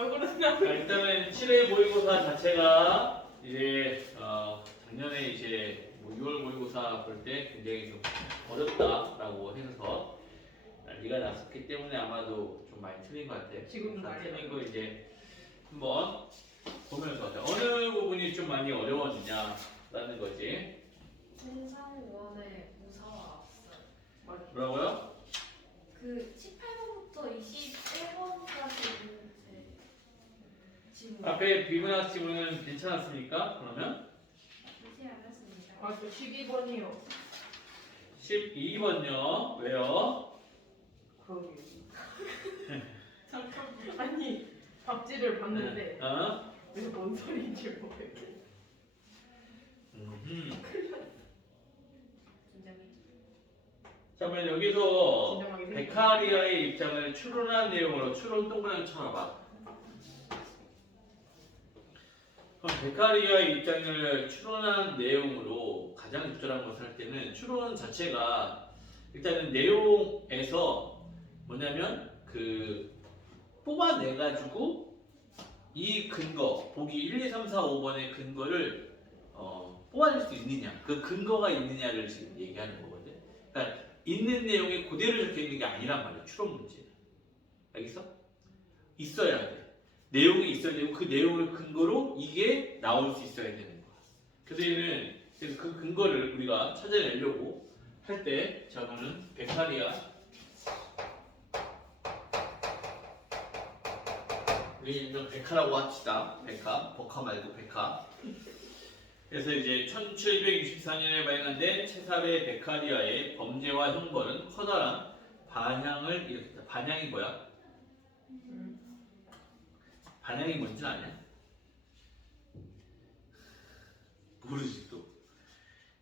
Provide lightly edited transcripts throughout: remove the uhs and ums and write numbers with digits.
얼굴은 자, 일단은 7회 모의고사 자체가 이제 작년에 이제 뭐 6월 모의고사 볼 때 굉장히 좀 어렵다라고 해서 난리가 났었기 때문에 아마도 좀 많이 틀린 것 같아. 지금도 다 난리가 틀린 거 이제 한번 보면서 어느 부분이 좀 많이 어려웠느냐라는 거지. 공상원의 무사와 앞설. 뭐라고요? 그 18번부터 21번까지 있는 지문. 앞에 비문학 지문은 괜찮았습니까? 그러면 그렇지 않았습니다. 저 12번이요. 12번요. 왜요? 그러게. 잠깐. 아니 답지를 봤는데 어? 왜 뭔 소리인지 모르겠어. 긴장해. 자, 그러면 여기서 진정하게 생각. 베카리아의 입장을 추론한 내용으로 추론 동그라미 쳐놔봐. 그럼 베카리아의 입장을 추론한 내용으로 가장 적절한 것을 할 때는 추론 자체가 일단은 내용에서 뭐냐면 그 뽑아내가지고 이 근거 보기 1, 2, 3, 4, 5번의 근거를 뽑아낼 수 있느냐 그 근거가 있느냐를 지금 얘기하는 거거든. 그러니까 있는 내용이 그대로 적혀 있는 게 아니란 말이야. 추론 문제는. 알겠어? 있어야 돼. 내용이 있어야 되고 그 내용을 근거로 이게 나올 수 있어야 되는 거야. 그래서 얘는 그래서 그 근거를 우리가 찾아내려고 할 때 저거는 베카리아 우리 일명 베카라고 합시다. 베카, 버카 말고 베카. 그래서 이제 1764년에 발간된 체사베 베카리아의 범죄와 형벌은 커다란 반향을 일으켰다. 반향이 뭐야? 반향이 뭔지 아냐? 모르지 또.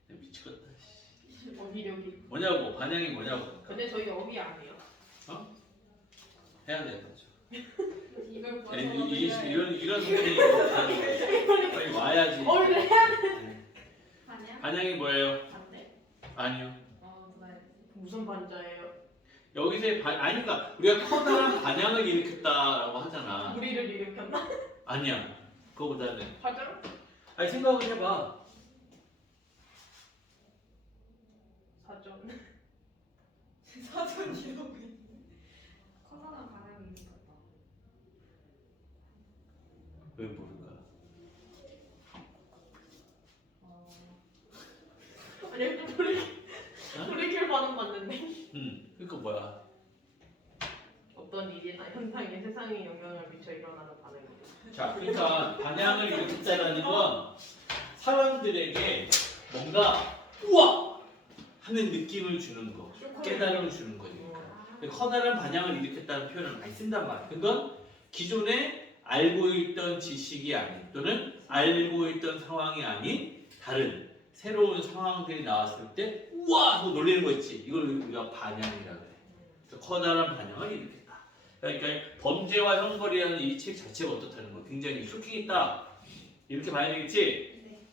미치겠다. 어휘력이. 뭐냐고? 반향이 뭐냐고? 근데 저희 어휘 아니에요. 해야 돼, 맞죠? 이걸 봐서 이런 소리 빨리 와야지. 원래 반야? 반향이 뭐예요? 반대? 아니요. 누가 했지? 무슨 반자예요? 여기서의 아니 그러니까 우리가 커다란 반향을 일으켰다라고 하잖아. 무리를 일으켰나? 아니야. 그거보다는 화장? 아니 생각을 해봐. 사전. 사전이라고 있네. 커다란 반향이 있었다. 왜 모를까? 아니 브레이크 반응 맞는데 그러니까 뭐야? 어떤 일이나 현상에 세상에 영향을 미쳐 일어나는 반응입니다. 자, 그러니까 반향을 일으켰다라는 건 사람들에게 뭔가 우와 하는 느낌을 주는 거, 깨달음을 주는 거지. 커다란 반향을 일으켰다는 표현을 많이 쓴단 말이야. 그건 기존에 알고 있던 지식이 아닌 또는 알고 있던 상황이 아닌 다른 새로운 상황들이 나왔을 때 우와 하고 놀라는 거 있지. 이걸 우리가 반향이라고 해. 그래서 커다란 반향을 일으켰다. 그러니까 범죄와 형벌이라는 이 책 자체가 어떻다는 거 굉장히 쇼킹했다. 이렇게 봐야 되겠지? 네.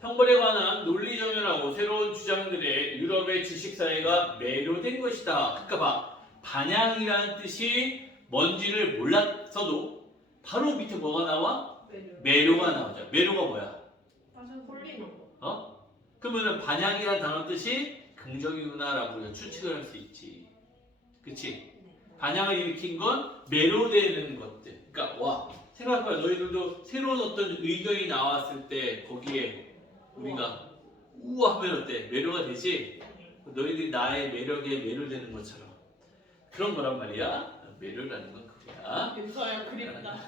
형벌에 관한 논리정연하고 새로운 주장들에 유럽의 지식사회가 매료된 것이다. 그러니까 봐. 반향이라는 뜻이 뭔지를 몰랐어도 바로 밑에 뭐가 나와? 매료가 나오죠. 매료가 뭐야? 맞아. 홀리는 거. 그러면은 반향이라는 단어 뜻이 긍정이구나라고 우리가 추측을 할 수 있지. 그치? 반향을 일으킨 건 매료되는 것들. 그러니까 와 생각해봐. 너희들도 새로운 어떤 의견이 나왔을 때 거기에 우리가 우와 하면 어때? 매료가 되지? 너희들이 나의 매력에 매료되는 것처럼 그런 거란 말이야. 매료라는 건 그거야. 윤서야 그립다.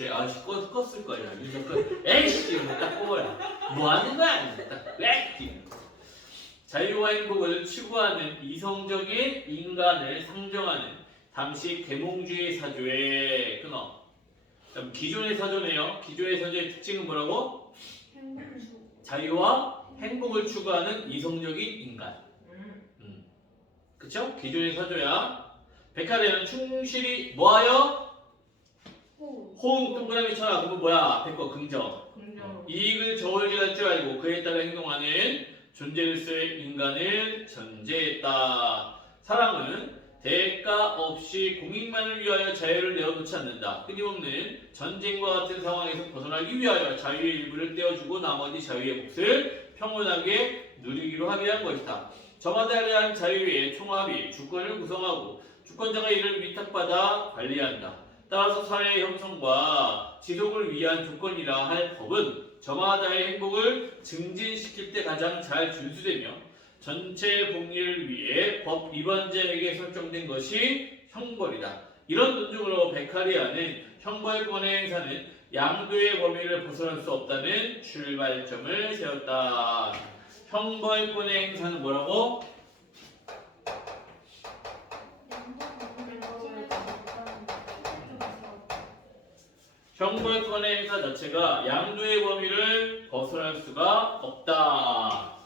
껐을 거야. 윤석 에이씨 딱 뽑아요. 뭐 하는 거야? 딱 에이. 자유와 행복을 추구하는 이성적인 인간을 상정하는 당시 계몽주의 사조의 끊어. 그럼 기존의 사조네요. 기존의 사조의 특징은 뭐라고? 행복주. 자유와 행복을 추구하는 이성적인 인간. 그쵸? 기존의 사조야. 백화대는 충실히 뭐하여? 호응 동그라미 쳐라. 그건 뭐야? 백거 긍정. 이익을 저울지 할 줄 알고 그에 따라 행동하는 존재로서의 인간을 전제했다. 사랑은 대가 없이 공익만을 위하여 자유를 내어놓지 않는다. 끊임없는 전쟁과 같은 상황에서 벗어나기 위하여 자유의 일부를 떼어주고 나머지 자유의 몫을 평온하게 누리기로 합의한 것이다. 저마다에 대한 자유의 총합이 주권을 구성하고 주권자가 이를 위탁받아 관리한다. 따라서 사회의 형성과 지속을 위한 조건이라 할 법은 저마다의 행복을 증진시킬 때 가장 잘 준수되며 전체 복리를 위해 법 위반자에게 설정된 것이 형벌이다. 이런 논증으로 베카리아는 형벌권의 행사는 양도의 범위를 벗어날 수 없다는 출발점을 세웠다. 형벌권의 행사는 뭐라고? 형벌권의 행사 자체가 양도의 범위를 벗어날 수가 없다.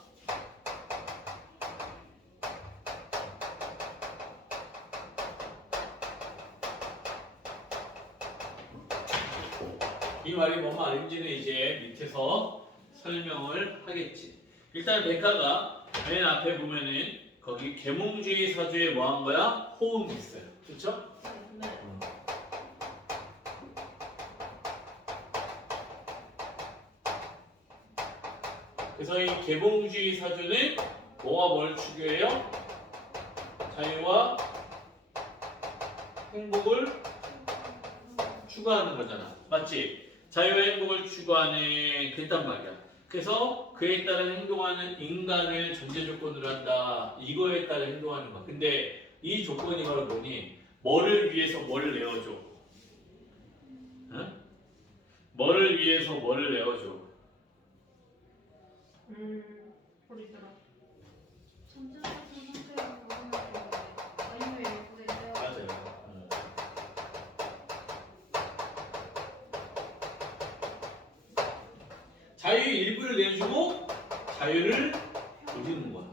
이 말이 뭔 말인지는 이제 밑에서 설명을 하겠지. 일단 백화가 맨 앞에 보면은 거기 계몽주의 사주에 뭐 한 거야? 호응이 있어요. 그렇죠? 네. 그래서 이 계몽주의 사주는 뭐와 뭘 추구해요? 자유와 행복을 추구하는 거잖아. 맞지? 자유와 행복을 추구하는 그랬단 말이야. 그래서 그에 따른 행동하는 인간을 전제 조건으로 한다. 이거에 따라 행동하는 거야. 근데 이 조건이 바로 뭐니? 뭐를 위해서 뭐를 내어줘? 응? 뭐를 위해서 뭐를 내어줘? 소리 들어. 맞아요. 자유의 일부를 내주고 자유를 누리는 거야.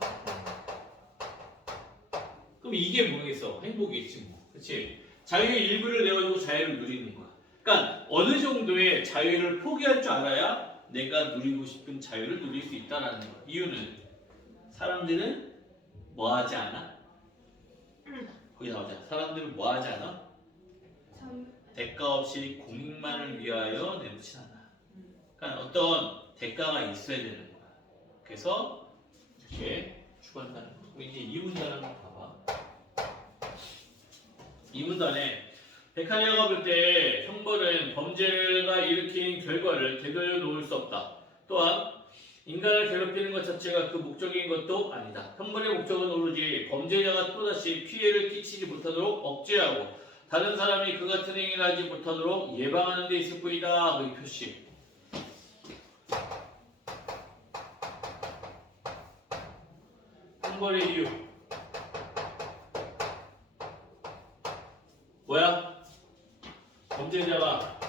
그럼 이게 뭐겠어? 행복이겠지 뭐. 그렇지? 자유의 일부를 내어주고 자유를 누리는 거야. 그러니까 어느 정도의 자유를 포기할 줄 알아야 내가 누리고 싶은 자유를 누릴 수 있다라는 거야. 이유는 사람들은 뭐 하지 않아? 거기 나오잖아. 사람들은 뭐 하지 않아? 대가 없이 공익만을 위하여 내놓지 않아. 그러니까 어떤 대가가 있어야 되는 거야. 그래서 이렇게 추구한다는 거. 그럼 이제 이 문단 한번 봐봐. 이 문단에 베카리아가 볼 때 형벌은 범죄가 일으킨 결과를 되돌려 놓을 수 없다. 또한 인간을 괴롭히는 것 자체가 그 목적인 것도 아니다. 형벌의 목적은 오로지 범죄자가 또다시 피해를 끼치지 못하도록 억제하고 다른 사람이 그 같은 행위를 하지 못하도록 예방하는 데 있을 뿐이다. 이 표시. 형벌의 이유 뭐야? 범죄자가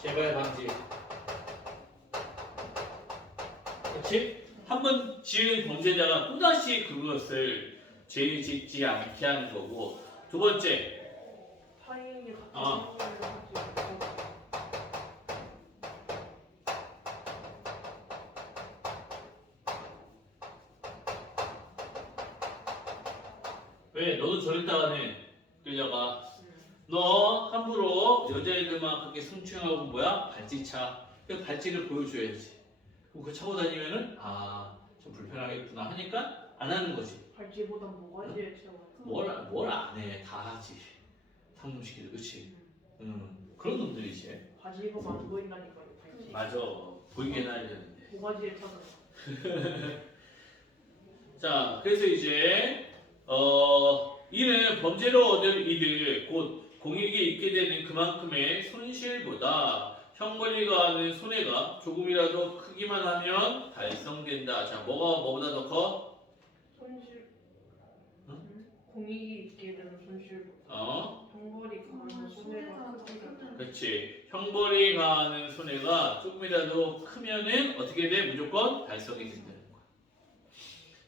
재발 방지. 그렇지? 한 번 지은 범죄자가 또다시 그것을 죄를 짓지 않게 하는 거고, 두 번째 타인에게 같은 어. 행동을 하지 않고 왜? 너도 저랬다가는 끌려가. 너 함부로 여자애들만 그렇게 성추행하고 뭐야? 발찌차. 그 발찌를 보여줘야지. 그럼 그거 차고 다니면은 좀 불편하겠구나 하니까 안 하는 거지. 발찌보다 모가지에 채워. 뭘 안 해. 다 하지. 상놈시키들 그치? 그런 놈들이지. 바지 입으면 안 보인다니까요. 발찌. 맞아. 보이게 해놔야 되는데. 모가지에 찾아. 자, 그래서 이제 이는 범죄로 얻을 이득, 곧 공익이 있게 되는 그만큼의 손실보다 형벌이 가하는 손해가 조금이라도 크기만 하면 달성된다. 자, 뭐보다 더 커? 손실. 응? 공익이 있게 되는 손실. 어? 형벌이 가하는 손해가 크다. 그렇지. 형벌이 가하는 손해가 조금이라도 크면은 어떻게 돼? 무조건 달성이 된다는 거야.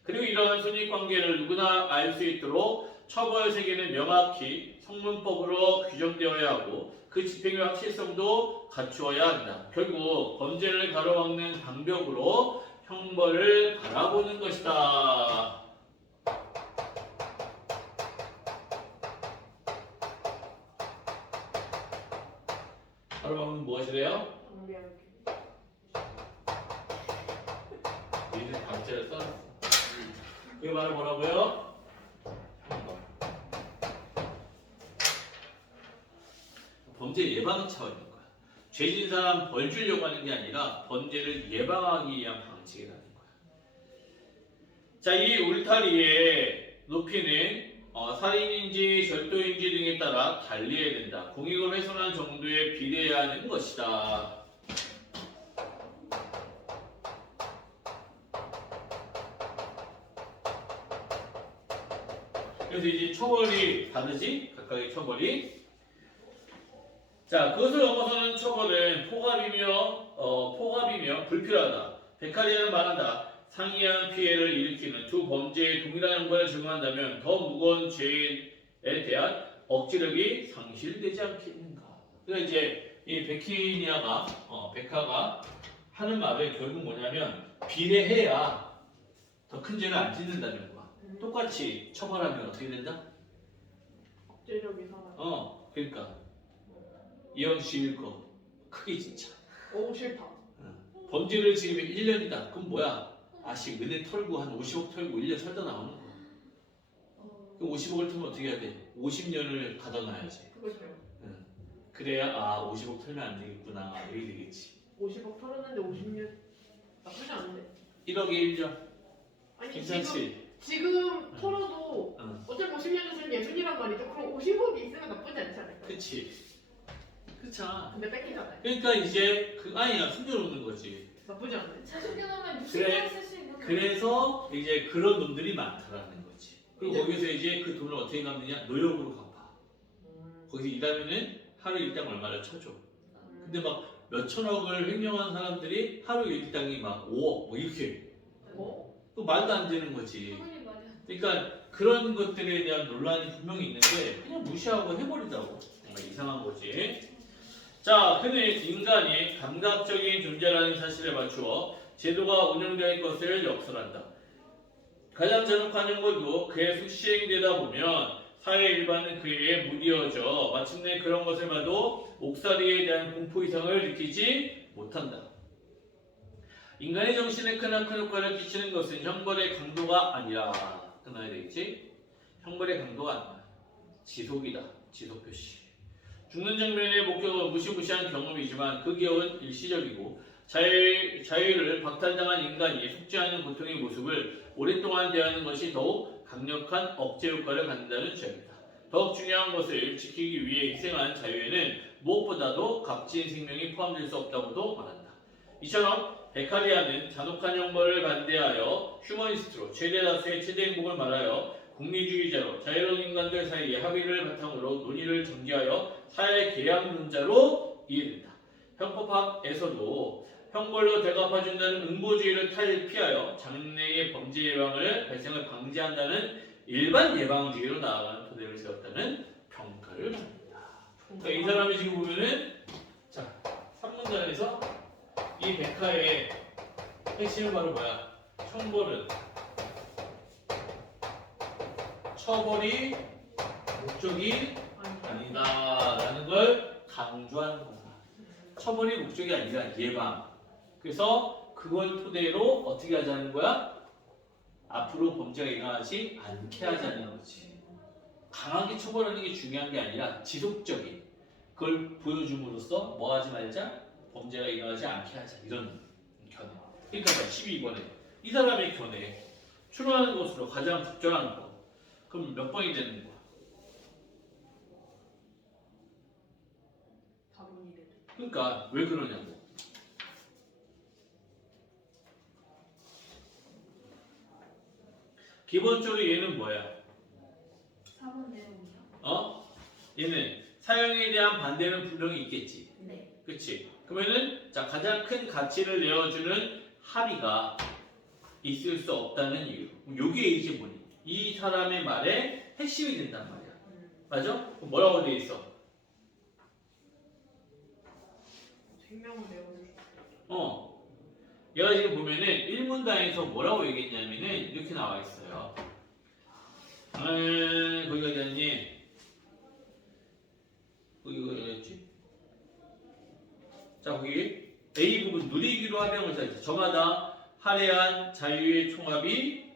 그리고 이러한 손익관계를 누구나 알 수 있도록 처벌 세계는 명확히 성문법으로 규정되어야 하고 그 집행의 확실성도 갖추어야 한다. 결국 범죄를 가로막는 방벽으로 형벌을 바라보는 것이다. 바로 방금 무엇이래요? 방비하기. 얘는 방자를 써놨어. 그게 바로 뭐라고요? 범죄 예방 차원인 거야. 죄진 사람 벌 주려고 하는 게 아니라 범죄를 예방하기 위한 방책이라는 거야. 자, 이 울타리의 높이는 살인인지 절도인지 등에 따라 달리해야 된다. 공익을 훼손한 정도에 비례해야 하는 것이다. 그래서 이제 처벌이 다르지? 각각의 처벌이. 자, 그것을 넘어서는 처벌은 포갑이며 불필요하다. 베카리아는 말한다. 상이한 피해를 일으키는 두 범죄에 동일한 형벌을 적용한다면 더 무거운 죄에 대한 억지력이 상실되지 않겠는가. 그러니까 이제 이 베카가 하는 말은 결국 뭐냐면 비례해야 더 큰 죄를 안 짓는다는 거야. 똑같이 처벌하면 어떻게 된다? 억제력이 살아. 그러니까 이형식일 거 크게 진짜. 오 싫다. 범죄를 지금 1년이다. 그럼 뭐야? 아씨 은행 털고 한 50억 털고 1년 살다 나오는 거야. 그럼 50억을 털면 어떻게 해야 돼? 50년을 가둬놔야지. 그거죠. 그래야 50억 털면 안 되겠구나 이렇게 되겠지. 50억 털었는데 50년 나쁘지 않은데. 1억에 1년 아니 괜찮지? 지금 털어도 어차피 50년 전은 예순이란 말이죠. 그럼 50억이 있으면 나쁘지 않지 않을까? 그치. 그렇잖아. 근데 뺏기잖아요. 그러니까 이제 아니야 숨겨놓는 거지. 나쁘지 않네. 자식견하면 그래. 60년 쓸수 있는 거. 그래서 이제 그런 놈들이 많다라는 거지. 그리고 네. 거기서 이제 그 돈을 어떻게 갚느냐? 노역으로 갚아. 거기서 일하면은 하루 일당 얼마를 쳐줘. 근데 막 몇천억을 횡령한 사람들이 하루 일당이 막 5억 뭐 이렇게. 또 말도 안 되는 거지. 당연히 맞아. 그러니까 그런 것들에 대한 논란이 분명히 있는데 그냥 무시하고 해버린다고. 정말 이상한 거지. 자, 그는 인간이 감각적인 존재라는 사실에 맞추어 제도가 운영될 것을 역설한다. 가장 잔혹한 형벌도 그의 수시행되다 보면 사회 일반은 그에 무디어져 마침내 그런 것을 봐도 옥살이에 대한 공포 이상을 느끼지 못한다. 인간의 정신에 크나큰 효과를 끼치는 것은 형벌의 강도가 아니라 끊어야 되겠지? 형벌의 강도가 아니라 지속이다. 지속 표시. 죽는 장면의 목격은 무시무시한 경험이지만 그 기억은 일시적이고 자유를 박탈당한 인간이 속죄하는 고통의 모습을 오랫동안 대하는 것이 더욱 강력한 억제 효과를 갖는다는 주장이다. 더욱 중요한 것을 지키기 위해 희생한 자유에는 무엇보다도 값진 생명이 포함될 수 없다고도 말한다. 이처럼 베카리아는 잔혹한 형벌을 반대하여 휴머니스트로 최대 다수의 최대 행복을 말하여 국리주의자로 자유로운 인간들 사이의 합의를 바탕으로 논의를 전개하여 사회 개혁론자로 이해된다. 형법학에서도 형벌로 대갚아준다는 응보주의를 탈피하여 장래의 범죄 예방을 발생을 방지한다는 일반 예방주의로 나아가는 토대를 세웠다는 평가를 받는다. 그러니까 이 사람이 지금 보면은 자 3문단에서 이 백화의 핵심은 바로 뭐야? 처벌이 목적이 아니다라는 걸 강조하는 거다. 처벌이 목적이 아니라 예방. 그래서 그걸 토대로 어떻게 하자는 거야? 앞으로 범죄가 일어나지 않게 하자는 거지. 강하게 처벌하는 게 중요한 게 아니라 지속적인 그걸 보여줌으로써 뭐 하지 말자? 범죄가 일어나지 않게 하자. 이런 견해. 그러니까 12번에 이 사람의 견해 추론하는 것으로 가장 적절한 거. 그럼 몇 번이 되는 거야? 4번이 되죠. 그러니까 왜 그러냐고. 기본적으로 얘는 뭐야? 4번 내용이요. 얘는 사형에 대한 반대는 분명히 있겠지. 네. 그치? 그러면은 자 가장 큰 가치를 내어주는 합의가 있을 수 없다는 이유. 요게 이제 뭐니? 이 사람의 말에 핵심이 된단 말이야. 맞아? 그럼 뭐라고 돼 있어? 생명을 내어줄 얘가 지금 보면은 1문단에서 뭐라고 얘기했냐면은 이렇게 나와 있어요. 거기가 어디였니? 거기가 어디였지? A 부분 누리기로 합의한 것이다. 저마다 할애한 자유의 총합이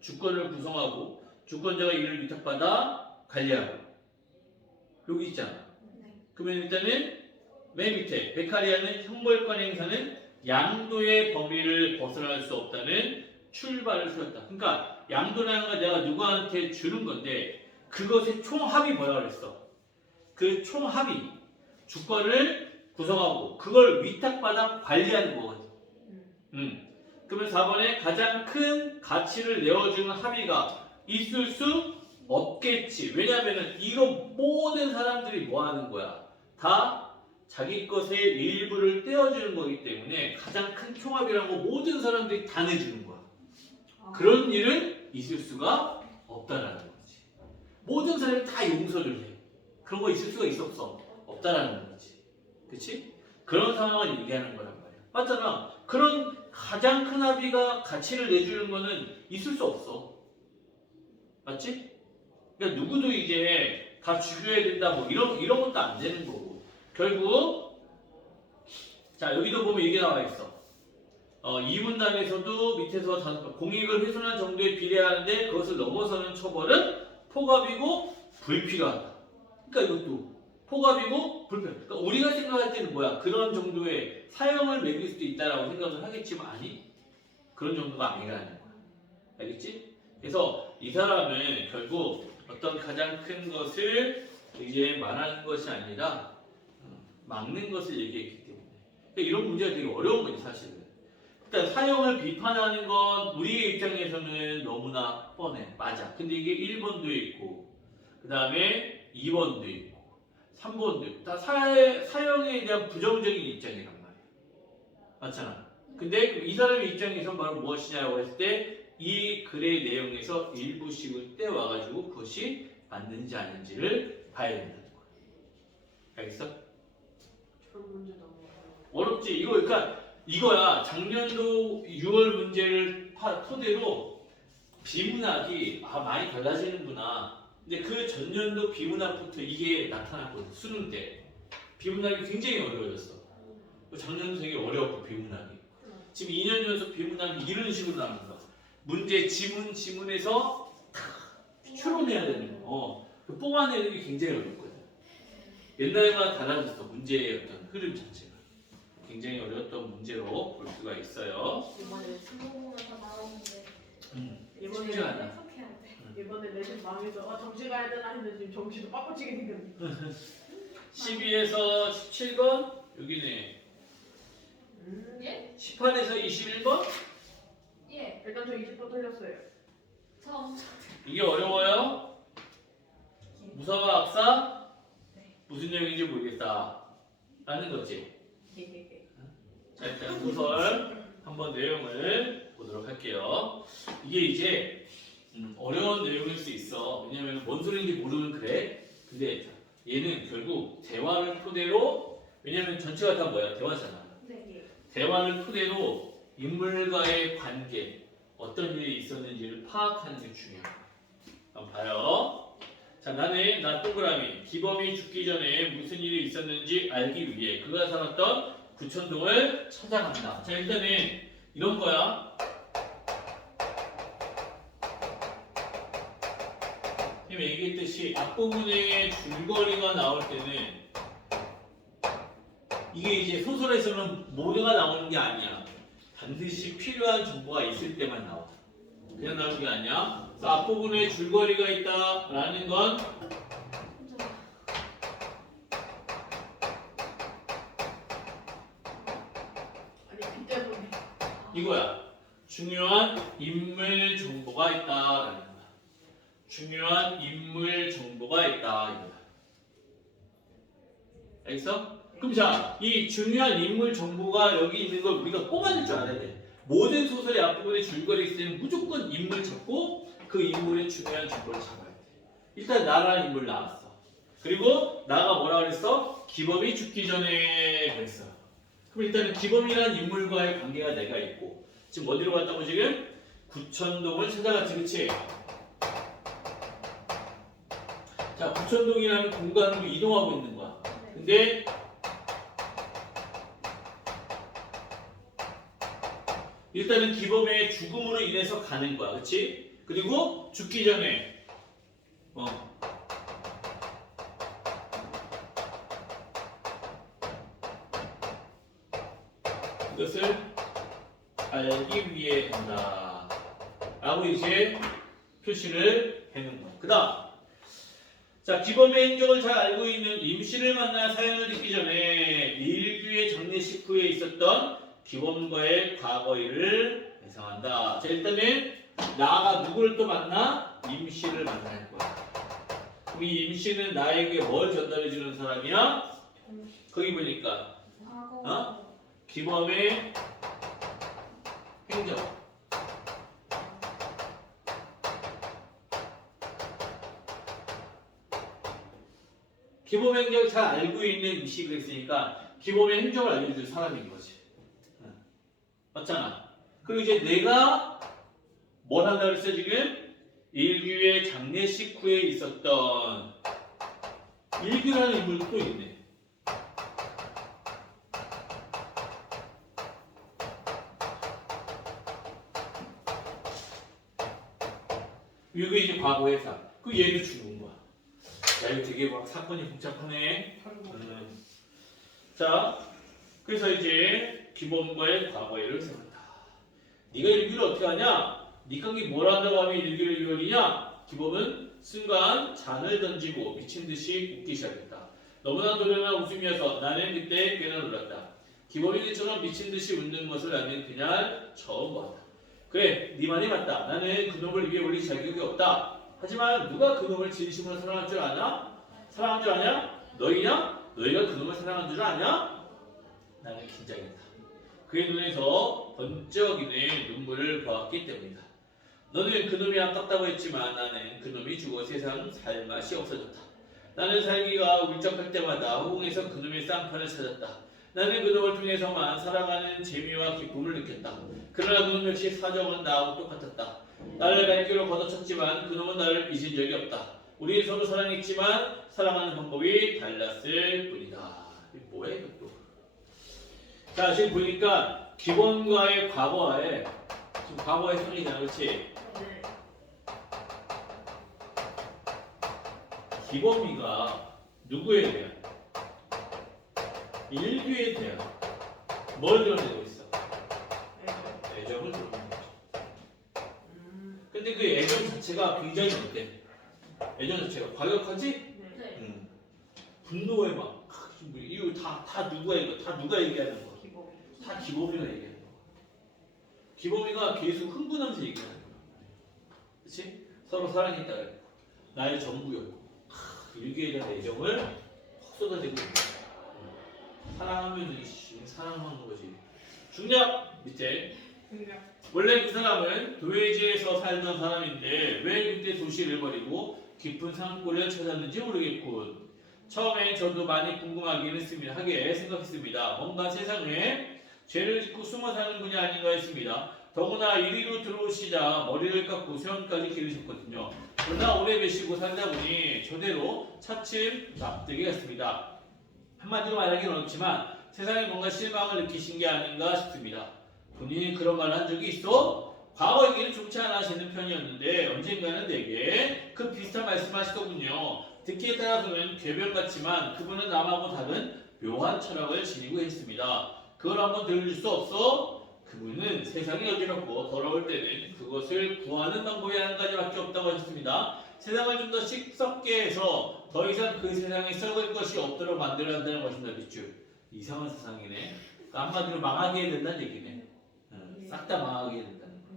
주권을 구성하고 주권자가 이를 위탁받아 관리하고 여기 있잖아. 네. 그러면 일단은 맨 밑에 베카리아는 형벌권 행사는 양도의 범위를 벗어날 수 없다는 출발을 세웠다. 그러니까 양도라는 건 내가 누구한테 주는 건데 그것의 총합이 뭐라 그랬어? 그 총합이 주권을 구성하고 그걸 위탁받아 관리하는 거거든. 그러면 4번에 가장 큰 가치를 내어주는 합의가 있을 수 없겠지. 왜냐하면 이거 모든 사람들이 뭐 하는 거야? 다 자기 것의 일부를 떼어주는 거기 때문에 가장 큰 총합이라고 모든 사람들이 다 내주는 거야. 그런 일은 있을 수가 없다라는 거지. 모든 사람이 다 용서를 해. 그런 거 있을 수가 있어 없어? 없다라는 거지. 그치? 그런 상황을 얘기하는 거란 말이야. 맞잖아. 그런 가장 큰 합의가 가치를 내주는 거는 있을 수 없어. 맞지? 그러니까 누구도 이제 다 죽여야 된다 뭐 이런 것도 안 되는 거고. 결국 자 여기도 보면 이게 나와 있어. 이 문단에서도 밑에서 공익을 훼손한 정도에 비례하는데 그것을 넘어서는 처벌은 포갑이고 불필요하다. 그러니까 이것도 포갑이고 불필요. 그러니까 우리가 생각할 때는 뭐야? 그런 정도의 사형을 매길 수도 있다라고 생각을 하겠지만 아니 그런 정도가 아니라는 거야. 알겠지? 그래서 이 사람은 결국 어떤 가장 큰 것을 이제 말하는 것이 아니라 막는 것을 얘기했기 때문에 그러니까 이런 문제가 되게 어려운 거지 사실은. 일단 사형을 비판하는 건 우리의 입장에서는 너무나 뻔해. 맞아. 근데 이게 1번도 있고 그 다음에 2번도 있고 3번도 있고 다 사형에 대한 부정적인 입장이란 말이야. 맞잖아. 근데 이 사람의 입장에서 바로 무엇이냐고 했을 때 이 글의 내용에서 일부씩을 떼와가지고 그것이 맞는지 아닌지를 봐야 된다는 거야. 알겠어? 저런 문제 너무 어렵지. 이거 그러니까 이거야. 작년도 6월 문제를 토대로 비문학이 많이 달라지는구나. 근데 그 전년도 비문학부터 이게 나타났거든. 수능 때 비문학이 굉장히 어려워졌어. 작년도 되게 어려웠고 비문학이. 지금 2년 연속 비문학이 이런 식으로 나오는 거야. 문제 지문에서 추론해야 되는 거. 뽑아내는 게 굉장히 어렵거든. 옛날과 달라졌어. 문제의 어떤 흐름 자체가. 굉장히 어려웠던 문제로 볼 수가 있어요. 이번에 스무고개가 나오는데 쉽지 않아. 해석해야 돼. 이번에 내신 망해서 정시 가야 되나 했는데 지금 정시도 빡빡치게 생겼네. 12에서 17번 여기네. 예? 18에서 21번 예. 일단 저 20번 틀렸어요. 저 엄청 이게 어려워요. 무사와 악사 무슨 내용인지 모르겠다 라는 거지. 자 일단 소설 한번 내용을 보도록 할게요. 이게 이제 어려운 내용일 수 있어. 왜냐면 뭔 소리인지 모르면 그래. 근데 얘는 결국 대화를 토대로 왜냐면 전체가 다 뭐야? 대화잖아. 네. 대화를 토대로 인물과의 관계 어떤 일이 있었는지를 파악하는 게 중요해. 한번 봐요. 자, 나 동그라미 기범이 죽기 전에 무슨 일이 있었는지 알기 위해 그가 살았던 구천동을 찾아간다. 자, 일단은 이런 거야. 지금 얘기했듯이 앞부분에 줄거리가 나올 때는 이게 이제 소설에서는 모두가 나오는 게 아니야. 반드시 필요한 정보가 있을 때만 나와. 그냥 나오는 게 아니야. 그래서 앞부분에 줄거리가 있다라는 건 아니 그때 보니 이거야. 중요한 인물 정보가 있다라는 거야. 중요한 인물 정보가 있다 이거야. 알겠어? 그럼 자, 이 중요한 인물 정보가 여기 있는 걸 우리가 뽑아낼 줄 알아야 돼. 모든 소설의 앞부분에 줄거리 있을 때는 무조건 인물 잡고 그 인물의 중요한 정보를 잡아야 돼. 일단 나라는 인물 나왔어. 그리고 나가 뭐라 그랬어? 기범이 죽기 전에 그랬어. 그럼 일단은 기범이라는 인물과의 관계가 내가 있고 지금 어디로 갔다고 지금? 구천동을 찾아갔지, 그치? 자, 구천동이라는 공간으로 이동하고 있는 거야. 근데 일단은 기범의 죽음으로 인해서 가는 거야, 그렇지? 그리고 죽기 전에 이것을 알기 위해 한다 라고 이제 표시를 해놓은 거야. 그 다음 자, 기범의 행적을 잘 알고 있는 임씨를 만나 사연을 듣기 전에 일규의 장례식 후에 있었던 기범과의 과거 일을 예상한다. 자, 일단은 나가 누구를 또 만나? 임씨를 만날 거야. 그럼 이 임씨는 나에게 뭘 전달해 주는 사람이야? 거기 보니까 과거. 기범의 행적. 기범의 행적을 잘 알고 있는 임씨가 그랬으니까 기범의 행적을 알려줄 사람인 거지. 맞잖아. 그리고 이제 내가 뭘 한다 그랬어 지금? 일규의 장례식 후에 있었던 일규라는 인물도 또 있네. 이거 이제 과거 회사. 그 얘도 죽은 거야. 야, 이거 되게 막 사건이 복잡하네. 자, 그래서 이제 기범과의 과거를 생각한다. 네가 일기를 어떻게 하냐? 네 관계 뭘 한다고 하면 일기를 이루느냐? 기범은 순간 잔을 던지고 미친 듯이 웃기 시작했다. 너무나 노련한 웃음이어서 나는 그때 꽤나 놀랐다. 기범이 그처럼 미친 듯이 웃는 것을 나는 그냥 처음 보았다. 그래, 네 말이 맞다. 나는 그놈을 입에 올릴 자격이 없다. 하지만 누가 그놈을 진심으로 사랑할 줄 아냐? 사랑한 줄 아냐? 너희냐? 너희가 그놈을 사랑한 줄 아냐? 나는 긴장했다. 그의 눈에서 번쩍이는 눈물을 보았기 때문이다. 너는 그놈이 아깝다고 했지만 나는 그놈이 죽어 세상 살 맛이 없어졌다. 나는 살기가 울적할 때마다 호응해서 그놈의 쌍판을 찾았다. 나는 그놈을 통해서만 살아가는 재미와 기쁨을 느꼈다. 그러나 그놈 역시 사정은 나하고 똑같았다. 나를 발길로 걷어쳤지만 그놈은 나를 잊은 적이 없다. 우리는 서로 사랑했지만 사랑하는 방법이 달랐을 뿐이다. 이게 뭐야 이것도. 자, 지금 보니까 기범과의 과거에 지금 과거의 선이잖아, 그렇지? 네. 기범이가 누구에 대한? 일규에 대한 뭘 드러내고 있어? 애정을 드러내고 있죠. 근데 그 애정 자체가 굉장히 어때? 애정 자체가 과격하지? 네. 분노에 막 이거 다 누가 이거 다 누가 얘기하는 거? 다 기범이가 얘기하는 거. 기범이가 계속 흥분하면서 얘기하는 거야. 그렇지? 서로 사랑했다 그랬고 나의 전부였고 일기에 대한 애정을 확 쏟아내고 있는 거야. 사랑하면 사랑하는 거지. 중략 밑에 원래 그 사람은 도회지에서 살던 사람인데 왜 그때 도시를 버리고 깊은 산골을 찾았는지 모르겠군. 처음에 저도 많이 궁금하긴 하게 생각했습니다. 뭔가 세상에 죄를 짓고 숨어 사는 분이 아닌가 했습니다. 더구나 이리로 들어오시자 머리를 깎고 수염까지 기르셨거든요. 그러나 오래 계시고 살다 보니 저대로 차츰 납득이 갔습니다. 한마디로 말하기는 어렵지만 세상에 뭔가 실망을 느끼신 게 아닌가 싶습니다. 본인이 그런 말을 한 적이 있어? 과거 얘기는 좋지 않아 하시는 편이었는데 언젠가는 내게 그 비슷한 말씀하시더군요. 듣기에 따라서는 괴변 같지만 그분은 남하고 다른 묘한 철학을 지니고 있습니다. 그걸 한번 들려줄 수 없어? 그분은 세상이 어지럽고 더러울 때는 그것을 구하는 방법이 한 가지밖에 없다고 하셨습니다. 세상을 좀 더 썩게 해서 더 이상 그 세상에 썩을 것이 없도록 만들어야 한다는 것입니다. 밑줄. 이상한 세상이네. 그러니까 한마디로 망하게 해야 된다는 얘기네. 싹 다 망하게 해야 된다는 거.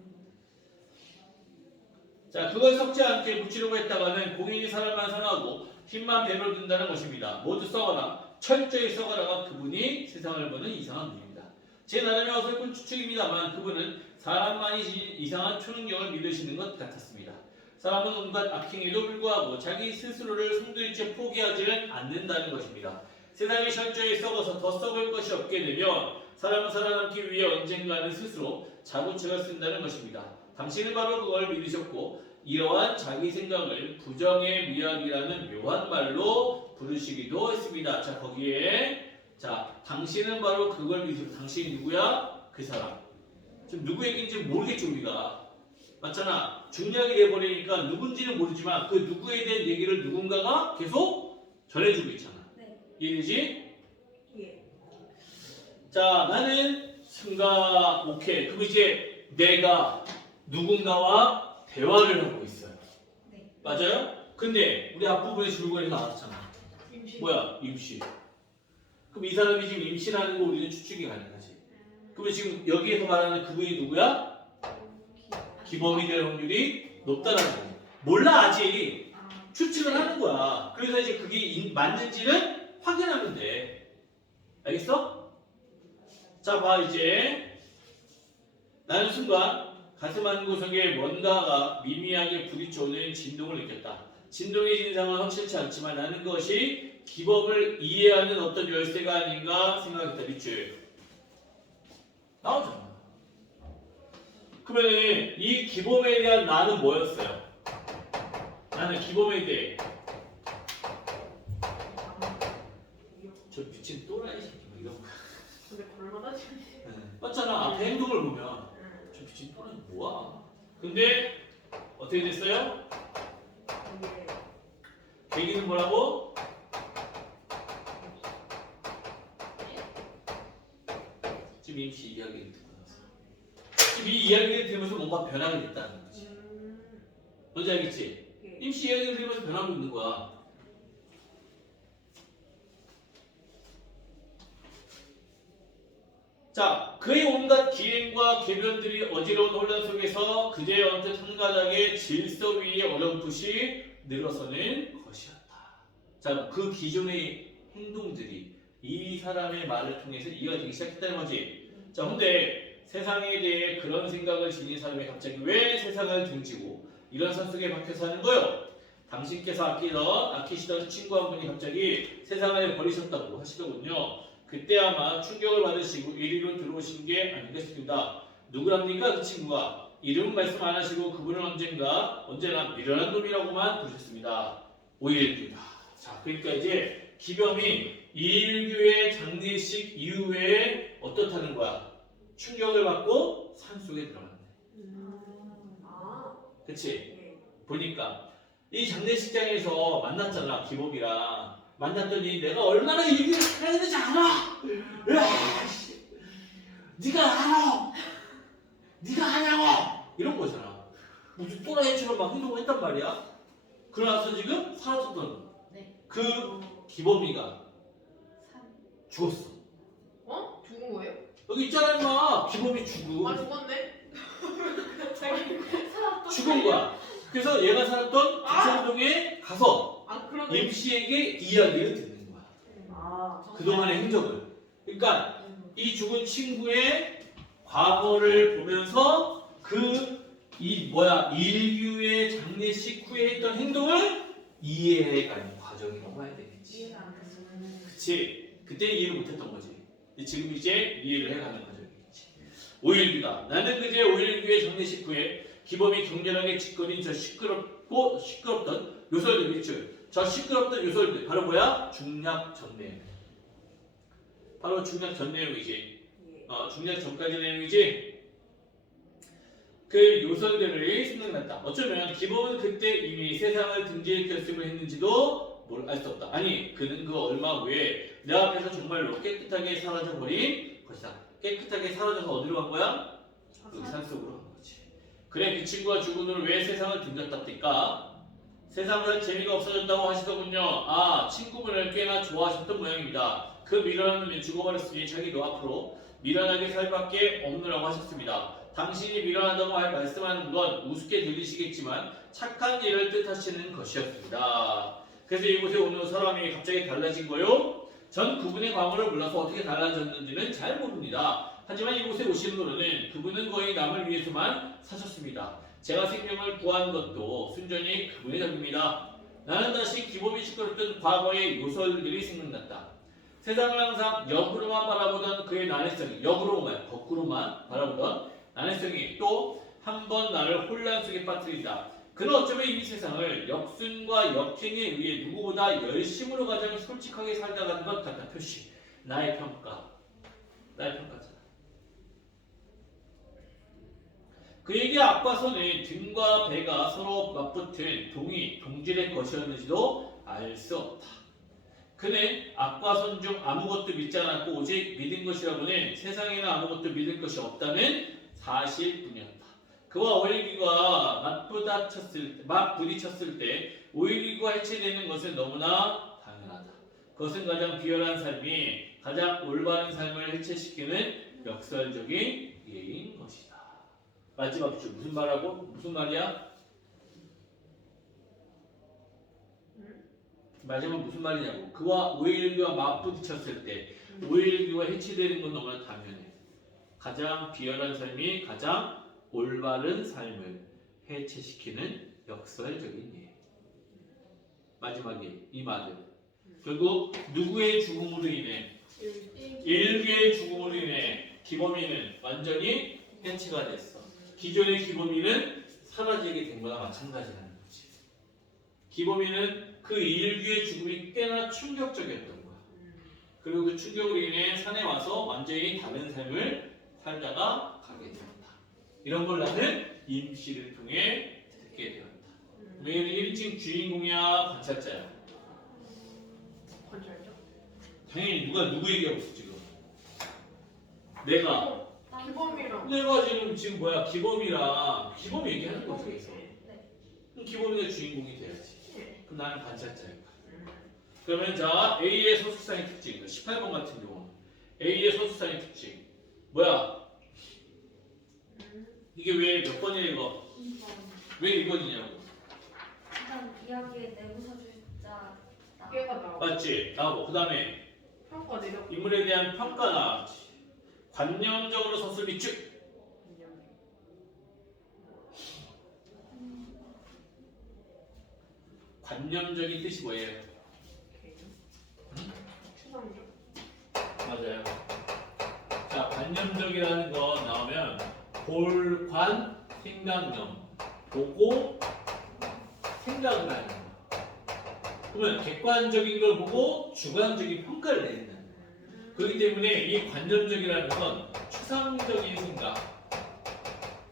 자, 그걸 썩지 않게 묻히려고 했다가는 공인이 사람만 상하고 힘만 배로 든다는 것입니다. 모두 썩어라. 철저히 썩어라가 그분이 세상을 보는 이상한 분입니다. 제 나름의 어설픈 추측입니다만 그분은 사람만이 이상한 초능력을 믿으시는 것 같았습니다. 사람은 온갖 악행에도 불구하고 자기 스스로를 송두리째 포기하지는 않는다는 것입니다. 세상이 철저히 썩어서 더 썩을 것이 없게 되면 사람은 살아남기 위해 언젠가는 스스로 자구책을 쓴다는 것입니다. 당신은 바로 그걸 믿으셨고 이러한 자기 생각을 부정의 미학이라는 묘한 말로 부르시기도 했습니다. 자, 거기에 자, 당신은 바로 그걸 믿으셨고 당신이 누구야? 그 사람. 지금 누구 얘기인지 모르겠죠 우리가. 맞잖아. 중략이 돼버리니까 누군지는 모르지만 그 누구에 대한 얘기를 누군가가 계속 전해주고 있잖아. 네. 이해되지? 예. 자, 나는 승가 오케이. 그럼 이제 내가 누군가와 대화를 하고 있어요. 네. 맞아요? 근데 우리 앞부분에 줄거리 나왔잖아. 임신. 뭐야? 임시. 그럼 이 사람이 지금 임신하는 거 우리는 추측이 가능하지. 그러면 지금 여기에서 말하는 그분이 누구야? 기범이 될 확률이 높다라는 거야. 몰라 아직. 추측을 하는 거야. 그래서 이제 그게 맞는지는 확인하면 돼. 알겠어? 자, 봐 이제. 나는 순간 가슴 한 구석에 뭔가가 미미하게 부딪혀오는 진동을 느꼈다. 진동의 진상은 확실치 않지만 나는 그것이 기범을 이해하는 어떤 열쇠가 아닌가 생각했다. 밑줄 나오잖아. 그러면 이 기범에 대한 나는 뭐였어요? 나는 기범에 대해 저 미친 또라이 새끼 뭐 이런 거. 근데 곤란하지. 맞잖아. 앞에 행동을 보면 저 미친 또라이 뭐야? 근데 어떻게 됐어요? 계기는 뭐라고? 지금 임시 이야기를 듣고 나서 지금 이 이야기를 들으면서 뭔가 변하게 됐다는 거지. 뭔지 알겠지? 임시 이야기를 들으면서 변하고 있는 거야. 자, 그의 온갖 기행과 궤변들이 어지러운 혼란 속에서 그제의 언뜻 한 가닥의 질서 위에 어렴풋이 늘어서는 것이었다. 자, 그 기존의 행동들이 이 사람의 말을 통해서 이해가 되기 시작했다는 거지. 자, 근데 세상에 대해 그런 생각을 지닌 사람이 갑자기 왜 세상을 등지고 이런 산 속에 박혀 사는 거요? 당신께서 아끼시던 친구 한 분이 갑자기 세상을 버리셨다고 하시더군요. 그때 아마 충격을 받으시고 이리로 들어오신 게 아닌가 싶습니다. 누구랍니까? 그 친구가. 이름 말씀 안 하시고 그분은 언제나 미련한 놈이라고만 부르셨습니다. 오일규다. 자, 그러니까 이제 기범이 이일규의 장례식 이후에 어떻다는 거야? 충격을 받고 산속에 들어갔네. 그치? 보니까 이 장례식장에서 만났잖아, 기범이랑. 만났더니 내가 얼마나 일기를 해야 되는지 알아? 으아씨, 네가 알아? 네가 아냐고? 이런 거잖아. 무슨 또라이처럼 막 행동을 했단 말이야. 그러나서 지금 사라졌던 그 기범이가 죽었어. 어? 죽은 거예요? 여기 있잖아 임마. 기범이 죽음. 아 죽었네. 자기 죽은 거야. 그래서 얘가 살았던 부천동에 가서 그러네. 임씨에게 이야기를 듣는 거야. 그동안의 행적을. 그러니까 이 죽은 친구의 과거를 보면서 일규의 장례식 후에 했던 행동을 이해해가는 과정이라고 봐야 되겠지. 그치? 그때 이해를 못했던 거지. 근데 지금 이제 이해를 해가는 과정이겠지. 오일규다. 나는 그제 오일규의 장례식 후에 기범이 격렬하게 짓거린 저 시끄럽던 요설들 있죠. 저 시끄럽던 요설들 바로 뭐야? 중략 전 내용. 바로 중략 전 내용이지. 중략 전까지 내용이지. 그 요설들을 생각났다. 어쩌면 기범은 그때 이미 세상을 등지에 결심을 했는지도 알 수 없다. 아니, 그는 그 얼마 후에 내 앞에서 정말로 깨끗하게 사라져버린 것이다. 깨끗하게 사라져서 어디로 간 거야? 그 산속으로 간 거지. 그래, 그 친구가 죽은 후로 왜 세상을 등졌답니까? 세상을 재미가 없어졌다고 하시더군요. 아, 친구분을 꽤나 좋아하셨던 모양입니다. 그 미련한 놈이 죽어버렸으니 자기도 앞으로 미련하게 살 밖에 없느라고 하셨습니다. 당신이 미련하다고 말씀하는 건 우습게 들리시겠지만 착한 일을 뜻하시는 것이었습니다. 그래서 이곳에 오는 사람이 갑자기 달라진 거요? 전 그분의 과거를 몰라서 어떻게 달라졌는지는 잘 모릅니다. 하지만 이곳에 오시는 분은 그분은 거의 남을 위해서만 사셨습니다. 제가 생명을 구한 것도 순전히 그분의 덕입니다. 나는 다시 기범이 시끄럽던 과거의 요설들이 생각났다. 세상을 항상 역으로만 바라보던 그의 난해성이, 거꾸로만 바라보던 난해성이 또 한 번 나를 혼란 속에 빠뜨린다. 그는 어쩌면 이 세상을 역순과 역행에 의해 누구보다 열심으로 가장 솔직하게 살다가는 것 같다. 표시. 나의 평가잖아. 그 얘기 앞과서는 등과 배가 서로 맞붙은 동질의 것이었는지도 알 수 없다. 그는 앞과선 중 아무것도 믿지 않았고 오직 믿은 것이라고는 세상에는 아무것도 믿을 것이 없다는 사실뿐이었다. 그와 오일기가 맞부딪혔을 때 오일기가 해체되는 것은 너무나 당연하다. 그것은 가장 비열한 삶이 가장 올바른 삶을 해체시키는 역설적인 예인 것이다. 마지막 줄 무슨 말하고? 무슨 말이야? 마지막 무슨 말이냐고. 그와 오일기와 맞부딪혔을 때 오일기가 해체되는 건 너무나 당연해. 가장 비열한 삶이 가장 올바른 삶을 해체시키는 역설적인 예. 마지막에 이 말은 결국 누구의 죽음으로 인해 일개의 죽음으로 인해 기범이는 완전히 해체가 됐어. 기존의 기범이는 사라지게 된 거나 마찬가지라는 거지. 기범이는 그 일귀의 죽음이 꽤나 충격적이었던 거야. 그리고 그 충격으로 인해 산에 와서 완전히 다른 삶을 살다가 가게 되었다. 이런 걸 나는 임씨를 통해 듣게 되었다. 얘는 1인칭 주인공이야, 관찰자야? 관찰자? 당연히 누구 얘기하고 있어 지금? 내가 기범이랑 지금 뭐야? 기범이 얘기하는 거지. 네. 그럼 기범이가 주인공이 돼야지. 네. 그럼 나는 관찰자야. 그러면 자 A의 소수상의 특징 18번 같은 경우 A의 소수상의 특징 뭐야? 이게 왜 몇 번이야 이거? 2번. 왜 2번이냐고? 일단 이야기의 내부 사주자. 깨가 나와. 맞지? 나오고 그 다음에 평가 내려. 인물에 대한 평가 나왔지. 관념적으로 서술 비축. 관념적인 뜻이 뭐예요? 추상적. 맞아요. 자, 관념적이라는 거 나오면 볼관 생각념 보고 생각을 하는 거. 그러면 객관적인 걸 보고 주관적인 평가를 내린다. 그렇기 때문에 이 관념적이라는 건 추상적인 생각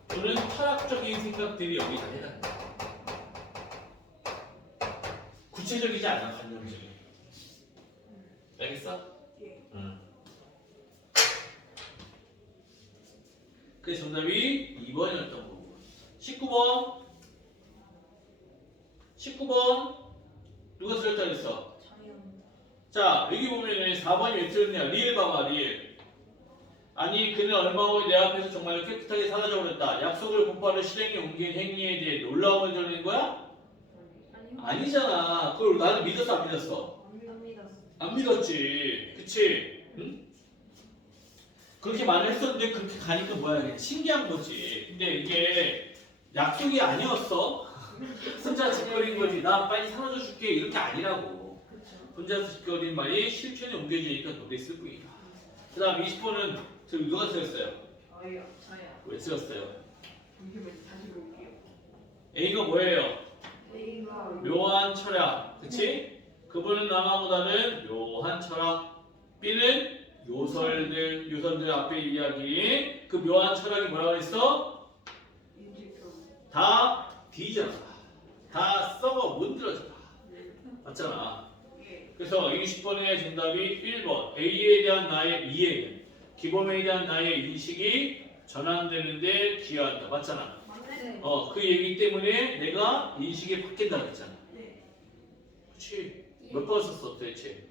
또는 철학적인 생각들이 여기다 해당된다. 구체적이지 않아 관념적인. 알겠어? 예. 응. 그래서 정답이 2번이었던 거고. 19번 누가 틀렸다 그랬어? 저요. 자 여기 보면은 4번이 왜 틀렸냐? 리을 봐봐 리을. 아니 그는 얼마 후에 내 앞에서 정말 깨끗하게 사라져버렸다. 약속을 곧바로 실행에 옮긴 행위에 대해 놀라움을 전하는 거야? 아니요. 아니잖아. 그걸 나는 믿었어 안 믿었어? 안 믿었어. 안 믿었지. 그치? 응? 그렇게 말을 했었는데 그렇게 가니까 뭐야 그냥 신기한 거지. 근데 이게 약속이 아니었어. 혼자 짓거린 거지. 나 빨리 사라져 줄게 이렇게 아니라고. 그렇죠. 혼자서 짓거린 말이 실천에 옮겨지니까 놀랬을 뿐이다. 그 다음 20번은 지금 누가 틀렸어요? 저요. 왜 틀렸어요? 잠시만요. 다시 볼게요. A가 뭐예요? A가 묘한 철학. 그치? 그분은 남하고 다른 묘한 철학. B는 요설들 앞에 이야기. 그 묘한 철학이 뭐라고 했어? 인지표. 다 뒤져라. 다 썩어 문드러져라. 네. 맞잖아. 예. 그래서 20번의 정답이 1번. A에 대한 나의 이해. 기범에 대한 나의 인식이 전환되는데 기여한다. 맞잖아. 네. 그 얘기 때문에 내가 인식이 바뀐다 그랬잖아. 네. 그치? 몇 번 썼어 도대체?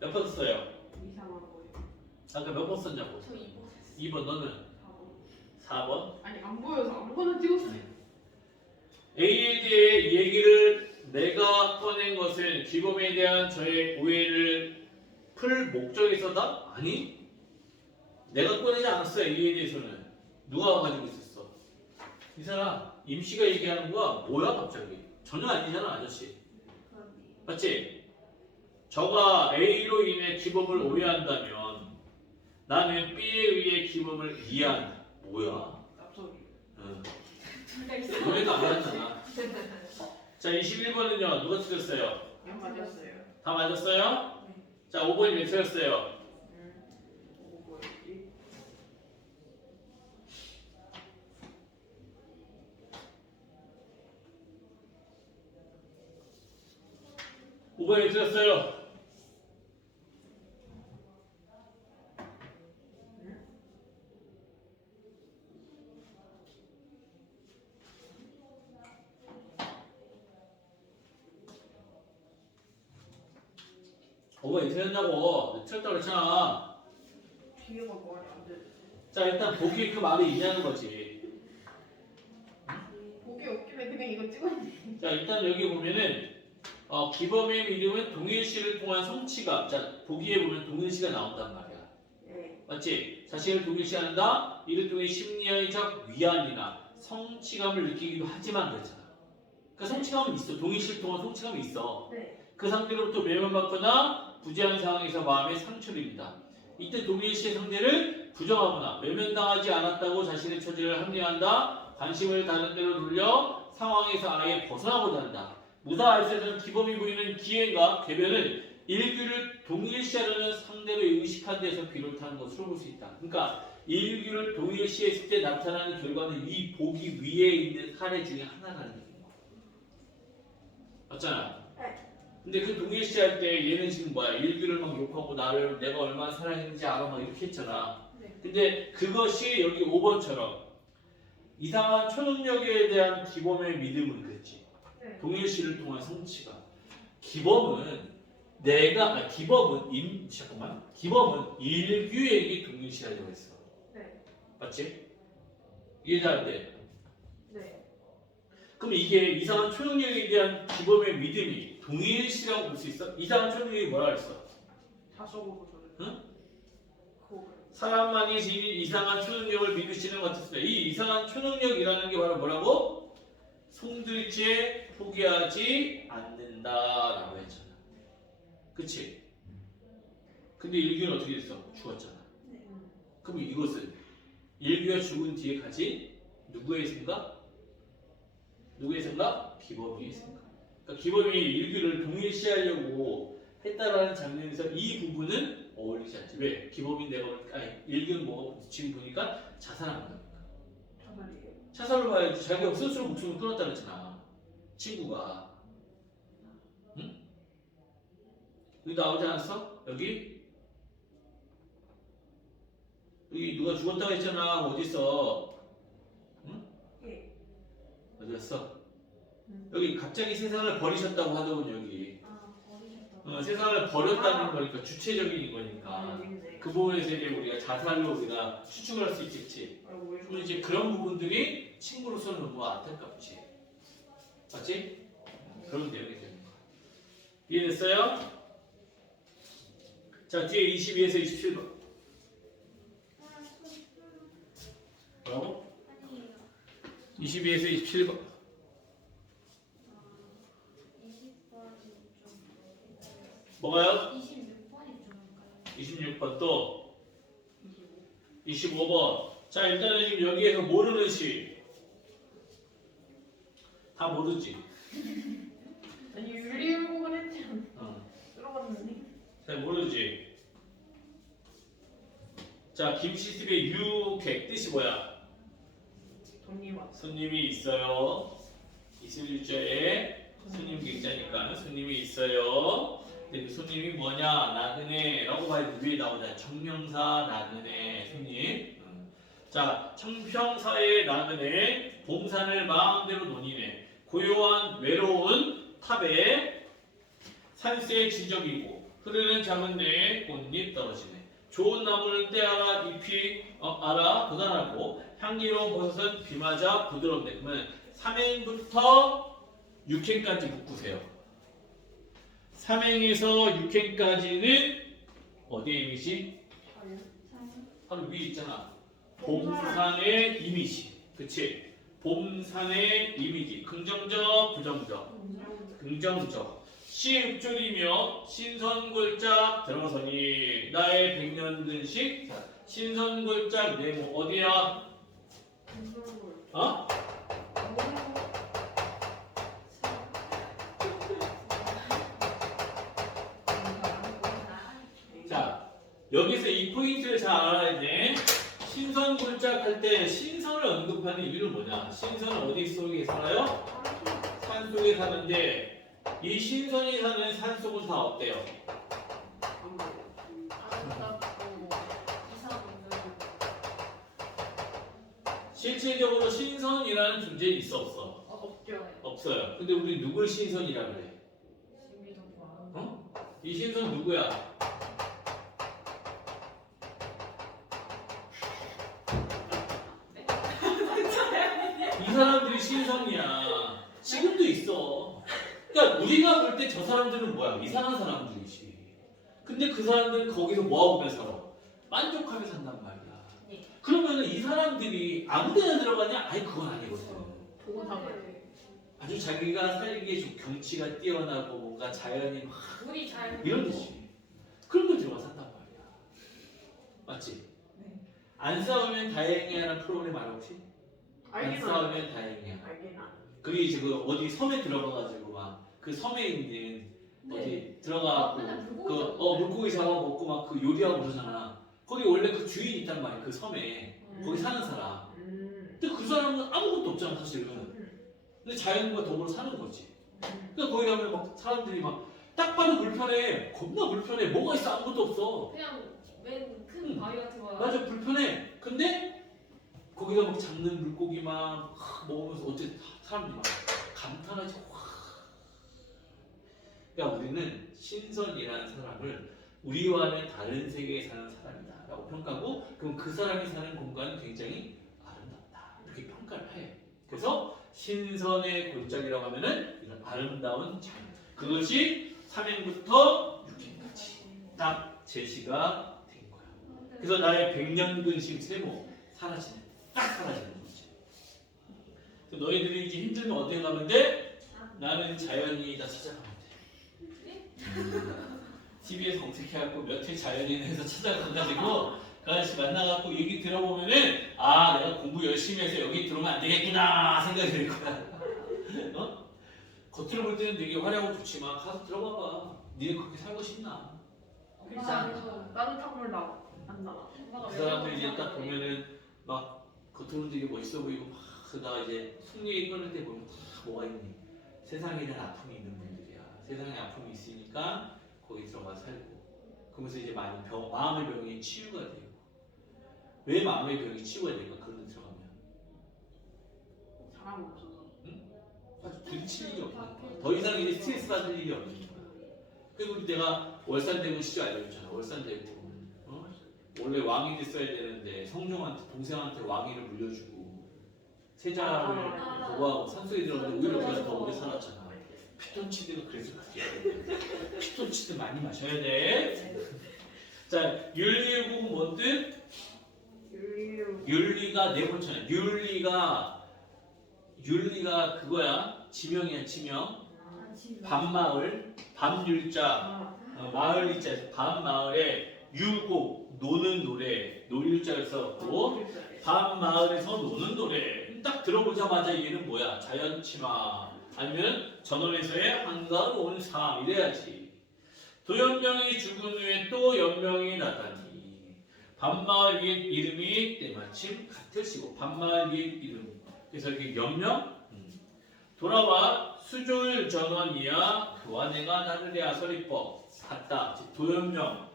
몇 번 썼어요? 이상한 거예요. 아까 몇 번 썼냐고? 저 2번. 2번 너는? 4번. 4번? 아니 안 보여서 아무거나 찍었어요. A에 대해 얘기를 내가 꺼낸 것은 기범에 대한 저의 오해를 풀 목적에서다? 아니 내가 꺼내지 않았어. A에 대해서는 누가 가지고 있었어? 이 사람 임씨가 얘기하는 거야. 뭐야 갑자기? 전혀 아니잖아 아저씨. 그러네요. 맞지? 저가 A로 인해 기범을 오해한다면 나는 B에 의해 기범을 이해한다. 뭐야? 갑자기. 응. 둘다 있어. 노래도 안 맞았잖아. 자 21번은요 누가 틀렸어요? 안 맞았어요. 다 맞았어요? 네. 자 5번이 왜 틀렸어요? 뭐였지? 5번에 들었어요. 틀렸다고. 틀렸다고 그랬잖아. 뒤에 볼 거야 안 돼. 자, 일단 보기에 그 말이 있냐는 거지. 보기 없길래 그냥 이거 찍었네. 자, 일단 여기 보면은 기범의 믿음은 동일시를 통한 성취감. 자, 보기에 보면 동일시가 나온단 말이야. 네. 맞지? 자신을 동일시한다. 이를 통해 심리적 위안이나 성취감을 느끼기도 하지만 그렇잖아. 그 성취감은 있어. 동일시를 통한 성취감이 있어. 네. 그 상대로부터 외면받거나 부재한 상황에서 마음의 상처를 입니다. 이때 동일시의 상대를 부정하거나 외면당하지 않았다고 자신의 처지를 합리화한다. 관심을 다른 데로 돌려 상황에서 아예 벗어나고자 한다. 무사알세는 기범이 보이는 기회가 개변은 일규를 동일시하려는 상대로 의식한 데서 비롯한 것으로 볼 수 있다. 그러니까 일규를 동일시했을 때 나타나는 결과는 이 보기 위에 있는 사례 중에 하나라는 얘기인 거야. 맞잖아. 근데 그 동일시할 때 얘는 지금 뭐야? 일규를 막 욕하고 나를 내가 얼마나 사랑했는지 알아 막 이렇게 했잖아. 네. 근데 그것이 여기 5번처럼 이상한 초능력에 대한 기범의 믿음은 그랬지. 네. 동일시를 통한 성취가. 기범은 기범은 일규에게 동일시하려고 했어. 네. 맞지? 이해자인데. 네. 그럼 이게 이상한 초능력에 대한 기범의 믿음이 동일시라고 볼 수 있어? 이상한 초능력이 뭐라 그랬어? 자석으로 저를. 응? 그거. 사람만이 이상한 초능력을 믿으시는 것 같았습니다. 이 이상한 초능력이라는 게 바로 뭐라고? 송두리째 포기하지 않는다라고 했잖아. 그치? 근데 일규는 어떻게 됐어? 죽었잖아. 그럼 이것은 일규가 죽은 뒤에 가진 누구의 생각? 누구의 생각? 기범이의 생각. 그러니까 기범이 일규를 동일시하려고 했다라는 장면에서 이 부분은 어울리지 않지. 왜? 기범이 일규는 뭐 지금 보니까 자살한 거야. 자살이에요. 자살을 봐야지. 자기가 스스로 목숨을 끊었다 그랬잖아. 친구가. 응? 여기 나오지 않았어? 여기 누가 죽었다고 했잖아. 어딨어? 응? 예. 어디 갔어? 여기 갑자기 세상을 버리셨다고 하더군 여기. 아, 버리셨다고. 세상을 버렸다는 거니까 주체적인 거니까 아닌데. 그 부분에서 이제 우리가 자살로 우리가 추측을 할 수 있겠지. 아이고 왜 그러면 이제 그런 부분들이 친구로서는 너무 안타깝지. 맞지? 그런 내용이 되는 거야. 이해됐어요? 자, 뒤에 22에서 27번. 뭐라고? 아니에요. 22에서 27번. 20번이 좀. 뭐가요? 26번이 좀 헷갈려요. 26번 또 25번. 자, 일단은 지금 여기에서 모르는 시 다 모르지. 아니 유리공을 했지 않나? 어. 들어봤는데. 잘 모르지. 자, 김시습의 유객 뜻이 뭐야? 돈이 많. 손님이 있어요. 21자에 손님 객자니까 손님이 있어요. 근데 그 손님이 뭐냐? 나그네라고 봐야 위에 나오잖아. 청명사 나그네 손님. 자, 청평사의 나그네 봄산을 마음대로 논이네. 고요한 외로운 탑에 산세의 지적이고 흐르는 작은 데에 꽃잎 떨어지네. 좋은 나무는 떼알아 잎이 알아 고단하고 향기로운 버섯은 비 맞아 부드럽네. 그러면 3행부터 6행까지 묶으세요. 3행에서 6행까지는 어디의 이미지? 바로 위에 있잖아. 봄산의 이미지. 그치? 봄산의 이미지. 긍정적, 부정적. 긍정적. 시읍줄이며 신선골짝 들어서니 나의 백년근식. 신선골짝 네모 어디야? 어? 자, 여기서 이 포인트를 잘 알아야 돼. 신선골짝 할 때 신선을 언급하는 이유는 뭐냐? 신선은 어디 속에 살아요? 산 속에 사는데 이 신선이 사는 산속은 다 어때요? 아름답고 이상하고 실질적으로 신선이라는 존재는 있어 없어? 없죠. 없어요. 근데 우리 누굴 신선이라 그래? 신비도 어? 이 신선 누구야? 이 사람들이 신선이야. 지금도 있어. 그러니까 우리가 볼 때 저 사람들은 뭐야? 이상한 사람들이지. 근데 그 사람들은 거기서 뭐하고 살아? 만족하게 산단 말이야. 네. 그러면은 이 사람들이 아무데나 들어가냐? 아니 그건 아니거든. 보고 사고요. 아주 자기가 살기에 좀 경치가 뛰어나고 뭔가 자연이 막 우리 잘 이런 데지. 그런 데 들어가 산단 말이야. 맞지? 네. 안 싸우면 다행이야라는 프로그램 알아 혹시? 안 알긴 싸우면 다행이야. 알긴 그게 이제 그 어디 섬에 들어가가지고 막 그 섬에 있는 어디 들어가고 물고기 잡아먹고 막 그 요리하고 그러잖아. 거기 원래 그 주인 있단 말이야. 그 섬에 거기 사는 사람. 근데 그 사람은 아무것도 없잖아 사실은. 근데 자연과 더불어 사는 거지. 그러니까 거기 가면 막 사람들이 막 딱 봐도 불편해. 겁나 불편해. 뭐가 있어? 아무것도 없어. 그냥 맨 큰 바위 같은 거 맞아 불편해. 근데 거기가 막 잡는 물고기 막 먹으면서 어째 사람들이 막 감탄하지. 그러니까 우리는 신선이라는 사람을 우리와는 다른 세계에 사는 사람이다 라고 평가하고 그럼 그 사람이 사는 공간은 굉장히 아름답다 이렇게 평가를 해. 그래서 신선의 골짜기라고 하면은 이런 아름다운 자연 그것이 3행부터 6행까지 딱 제시가 된 거야. 그래서 나의 백년근심 세모 사라지는 딱 사라지는 거지. 그래서 너희들이 이제 힘들면 어디에 가면 돼? 나는 자연이다 찾아가면 돼. TV에서 검색해갖고 몇 회 자연인에서 찾아가가지고 그 아저씨 만나갖고 얘기 들어보면은 아 내가 공부 열심히 해서 여기 들어오면 안 되겠구나 생각이 들 거야. 어? 겉으로 볼 때는 되게 화려하고 좋지만 가서 들어봐봐. 니네 그렇게 살고 싶나? 그렇지 않아. 따뜻한 나. 안 나와. 그 사람들 이제 딱 보면은 막 겉으로는 되게 멋있어 보이고 막 그러다가 이제 속얘기 꺼낼 때 보면 다 뭐가 있니? 세상에 대한 아픔이 있는 분들이야. 세상에 아픔이 있으니까 거기 들어가 살고 그러면서 이제 많이 마음의 병이 치유가 되고 왜 마음의 병이 치유가 될까? 그런 데 들어가면 사람 없어서. 아주 부딪힐 일이 없는 거야. 더 이상 이제 스트레스 받을 일이 없는 거야. 그리고 내가 월산대군 시절 알려줬잖아. 월산대군 원래 왕이 됐어야 되는데 성종한테 동생한테 왕위를 물려주고 세자를 보고하고 산속에 들어가는데 오히려 그래서 더 오래 살았잖아. 피톤치드가 그래서 그게 피톤치드 많이 마셔야 돼. 자 윤리국은 뭔 뜻? 윤리가 네 번째는 윤리가 그거야. 지명이야 지명. 밤마을 밤율자 마을 일자 밤마을에 유곡 노는 노래 노율자를 써갖고 밤마을에서 노는 노래 딱 들어보자마자 얘는 뭐야 자연치마 아니면 전원에서의 한가로운 삶 이래야지. 도연명이 죽은 후에 또 연명이 나다니 밤마을 옛 이름이 때마침 같으시고 밤마을 옛 이름 그래서 이게 연명 돌아와 수조일 전원이야 그와 내가 나누랴 서리법 같다. 도연명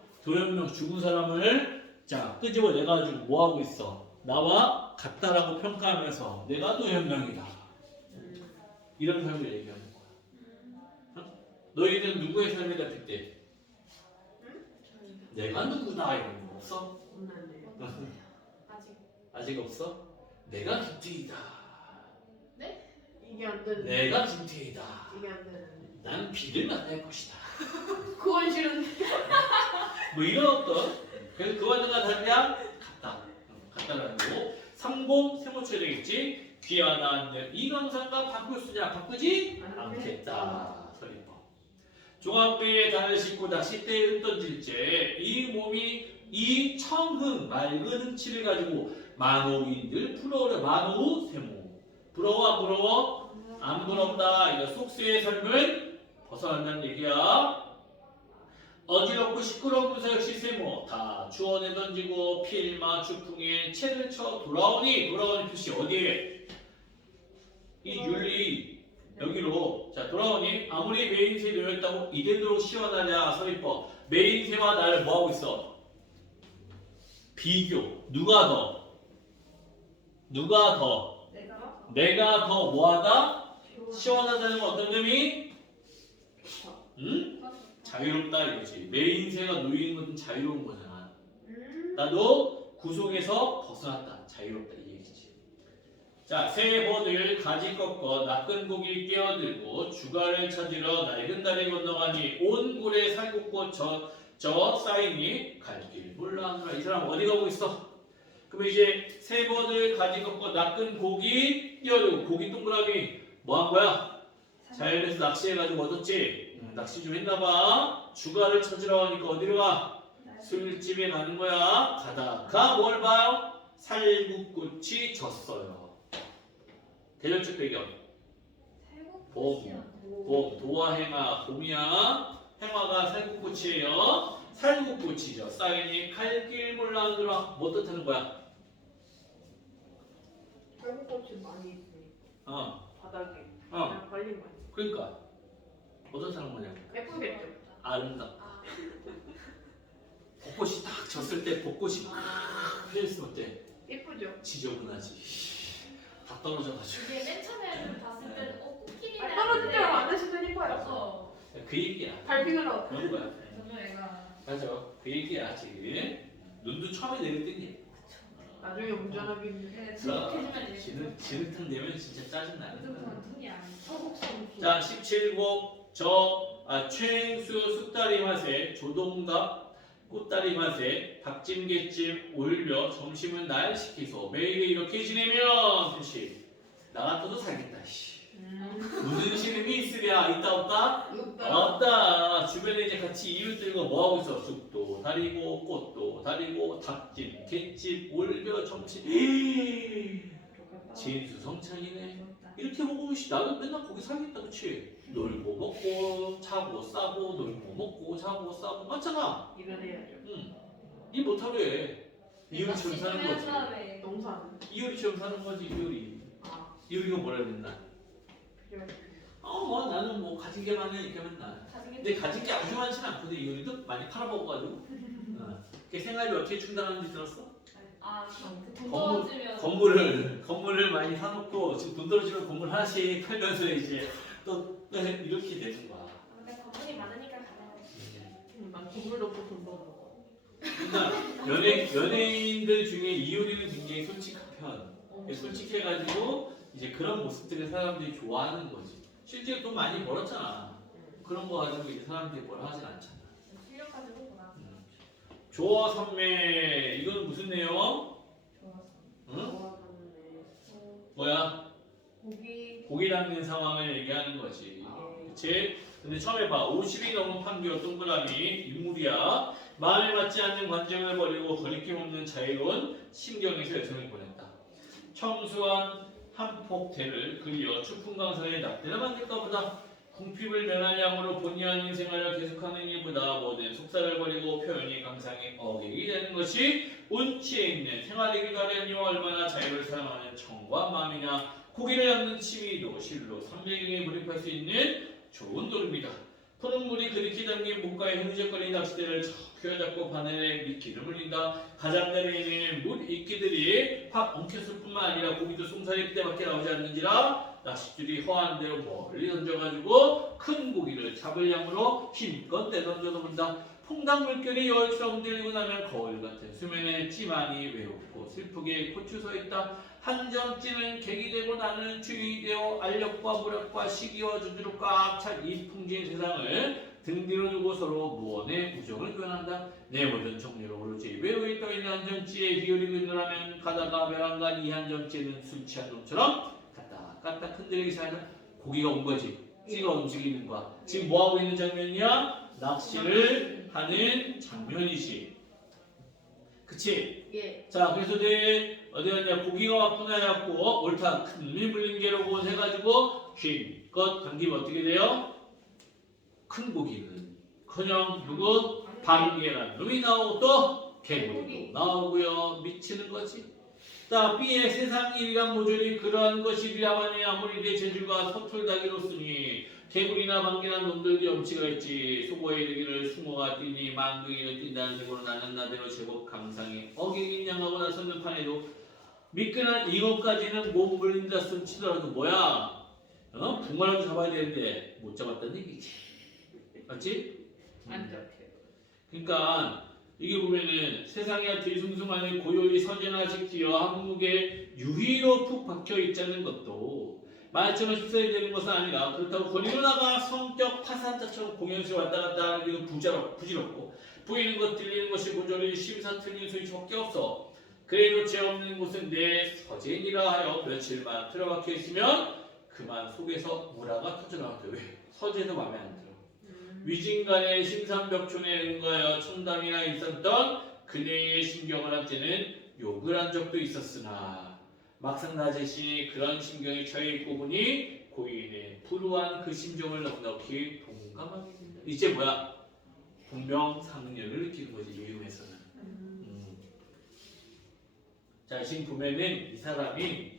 죽은 사람을 자 끄집어 내가지고 뭐하고 있어 나와 같다라고 평가하면서 내가 도연명이다 이런 삶을 얘기하는 거야. 너희들은 누구의 삶이다 그때? 내가 누구다 이런 거 없어? 아직 없어? 내가 김태희다. 이게 안 되는. 내가 김태희다. 이게 안 되는. 난 비를 만날 것이다. 그건 싫은데. 뭐 이런 어떤 그래서 그와 내가 다르냐? 같다라는 거고 30 세모쳐야 되겠지. 귀하다 이 강산과 바꿀 수냐 바꾸지 않겠다. 서리법. 종합배에 단을 싣고 다시 때에 던질제 이 몸이 이 청흥 맑은 흥치를 가지고 만호인들 부러워라. 만호 세모 부러워 안 부럽다. 이거 속세의 삶을 벗어난다는 얘기야. 어지럽고 시끄러운 부사 역시 세모 다 주원에 던지고 필마 추풍에 채를 쳐 돌아오니 표시 어디에? 이 윤리 여기로 자 돌아오니 아무리 메인새 놓였다고 이대로 시원하냐 서리퍼 메인새와 나를 뭐하고 있어? 비교 누가 더? 내가 더 뭐하다? 시원하다는 건 어떤 의미? 응? 자유롭다 이거지. 메인새가 놓이는 것은 자유로운 거잖아. 나도 구속에서 벗어났다. 자유롭다 이 얘기지. 자, 새 벗을 가지 꺾어 낚은 고기 끼어들고 주가를 찾으러 낡은 다리 건너가니 온 굴에 살굽고 저 쌓이니 갈 길 몰라 하느라. 이 사람 어디 가고 있어? 그럼 이제 새 벗을 가지 꺾고 낚은 고기 끼어들고 고기 동그라미 뭐 한 거야? 자연에서 낚시해가지고 얻었지? 낚시 좀 했나봐. 주가를 찾으러 가니까 어디로 가? 술집에 가는 거야. 가다가 뭘 봐요? 살구꽃이 졌어요. 대전축 배경. 봄. 도와 행아. 봄이야. 행화가 살구꽃이에요. 살구꽃이죠. 쌓이니 갈길 몰라 하느라. 뭐 뜻하는 거야? 살구꽃이 많이 있으니까 바닥에 그냥 걸린 거 아니야? 그러니까 어떻다는 거냐? 예쁘겠죠? 아름답다. 벚꽃이 딱 졌을 때 벚꽃이 막 펴있으면 어때? 예쁘죠? 지저분하지. 다 떨어져가지고. 이게 맨 처음에 봤을 때는 꽃길이네. 떨어지지도 않으시다니까요. 그래서 그 얘기야. 달팽이로 그런 거야. 저는 애가 맞아. 그 얘기야 지금. 눈도 처음에 내릴 때니. 나중에 운전하기 네, 지독해지면 이제 지긋한 되면 진짜 짜증나는 거야. 그런 톤이 아니야. 자, 자 17곡 최행수 쑥다리 맛에 조동갑 꽃다리 맛에 박찜개찜 올려 점심은 날 시키소 매일 이렇게 지내면 표시 나 같아도 살겠다 씨. 무슨 시름이 있으랴 있다 없다? 없다. 주변에 이제 같이 이웃들과 뭐하고 있어? 쑥도 다리고 꽃도 다리고 닭찜 갯집 올려 점심 진수성찬이네. 이렇게 먹으면 나도 맨날 거기 살겠다 그치? 놀고 먹고 차고 싸고 놀고 먹고 차고 싸고 맞잖아. 일어나야죠. 응. 이 못하려 해. 이효리처럼 사는 거지. 농사는. 이효리처럼 사는 거지 이효리. 아, 이효리가 뭐라 그랬나? 그래. 뭐 나는 뭐 가진 게 많으니까 이렇게 맨날. 근데 가진 게 아주 많지는 않거든. 이효리도 많이 팔아먹어가지고. 그 생활이 어떻게 충당하는지 들었어? 돈 떨어지면 건물을 많이 사놓고 지금 돈 떨어지면 건물 하나씩 팔면서 이제 또 이렇게 되는 거야. 근데 건물이 많으니까 가능하지. 난 건물도 없고 돈도 없고. 그러니까 연예인들 중에 이효리는 굉장히 솔직한 편. 솔직해가지고 이제 그런 모습들을 사람들이 좋아하는 거지. 실제로 돈 많이 벌었잖아. 그런 거 가지고 이제 사람들이 뭐라 하진 않잖아. 실력 가지고 구나. 조어 선매 이건 무슨 내용? 응? 뭐야? 고기 닦는 상황을 얘기하는 거지. 그치? 근데 처음에 봐. 50이 넘은 판교 동그라미 인물이야. 마음에 맞지 않는 관정을 버리고 거리낌 없는 자유로운 심경에서 여성을 보냈다. 청수한 한폭대를 그리어 추풍강산에 낙대를 만들까 보다. 궁핍을 면한 양으로 본의 아닌 생활을 계속하는 이보다 모든 속살을 버리고 표현이 감상이 어객이 되는 것이 운치에 있는 생활이기도 하려니와 얼마나 자유를 사랑하는 정과 마음이냐. 고기를 잡는 취미도 실로 300명에 몰입할 수 있는 좋은 노름이다. 푸른 물이 그렇게 담긴 목가에 흐느적거리는 낚싯대를 휘어잡고 바늘에 미끼를 물린다. 가장자리에 있는 물 이끼들이 확 엉켰을 뿐만 아니라 고기도 송사리 그때밖에 나오지 않는지라 낚싯줄이 허한 대로 멀리 던져가지고 큰 고기를 잡을 양으로 힘껏 내던져도 본다. 퐁당 물결이 여울처럼 흔들리고 나면 거울 같은 수면에 찌만이 외롭고 슬프게 고추 서 있다. 한 점찌는 객이 되고 나는 주인이 되어 알력과 무력과 시기와 주주로 꽉 찬 이 풍진 세상을 등 뒤로 두고 서로 무언의 우정을 표현한다. 내 모든 정리로 오로지 외로이 떠있는 한 점찌에 기울이고 있노라면 가다가 멸한간 이 한 점찌는 술 취한 놈처럼 까딱 흔들리기 시작하면 고기가 온 거지. 찌가 움직이는 거야. 지금 뭐 하고 있는 장면이야? 낚시를 하는 장면이지. 그치? 예. 자, 그래서 내 어디 갔냐? 고기가 왔구나 해갖고 옳다 큰 눈이 불린 게로고 해가지고 힘껏 당기면 어떻게 돼요? 큰 고기는 그냥 누구? 방개란 놈이 나오고 또 개구리도 나오고요. 미치는 거지. 자, B의 세상 일이란 모조리 그러한 것이리라마니 아무리 내 재주가 서툴다기로쓰니 개구리나 방귀나 놈들이 엄치가 있지 소고에 이르기를 숭어가 뛰니 망둥이는 뛴다는 색으로 나는 나대로 제법 감상해 어기긴 양하고 나서는 판에도 미끈한 잉어까지는 못 물린다 쓴 치더라도 뭐야 붕어라도 잡아야 되는데 못 잡았다는 얘기지 맞지? 안 잡혀. 그러니까 이게 보면은 세상에 뒤숭숭하니 고요히 서재나식 지어 한국에 유희로 푹 박혀 있자는 것도 말처럼 휩싸야 되는 것은 아니라 그렇다고 거리로 나가 성격 파산자처럼 공연시 왔다 갔다 하는 게 부질없고 보이는 것 들리는 것이 모조리 심사 틀린 소리밖에 없어. 그래도 죄 없는 곳은 내 서재니라 하여 며칠만 틀어박혀 있으면 그만 속에서 우라가 터져나왔대. 왜? 서재도 마음에 안 들어. 위진간의 심산벽촌에 응하여 청담이나 있었던 그녀의 심경을 한 때는 욕을 한 적도 있었으나 막상 나 자신이 그런 심경에 처해 있고 보니 고인의 불우한 그 심정을 넉넉히 동감하게 된다. 이제 뭐야? 동명상련을 느끼는 거지 미움에서는. 자 지금 보면은 이 사람이